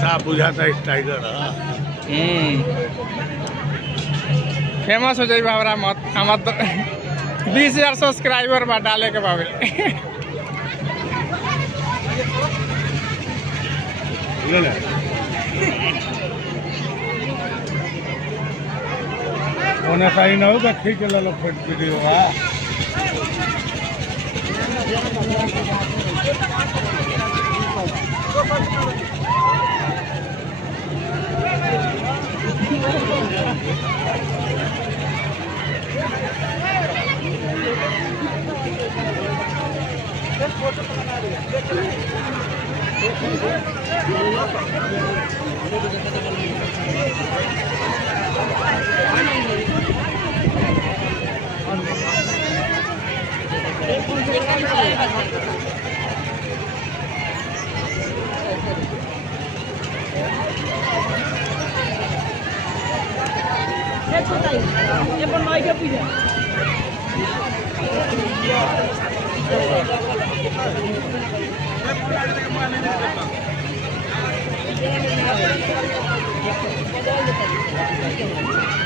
साफ बुझाता है टाइगर। फेमस हो जाए बाबरा मत हमार तो 20,000 सब्सक्राइबर बा डाले के बाबे। ले ले होना सही ना होगा ठीक है लो फोट वीडियो ये पर माइक पे जा Thank you.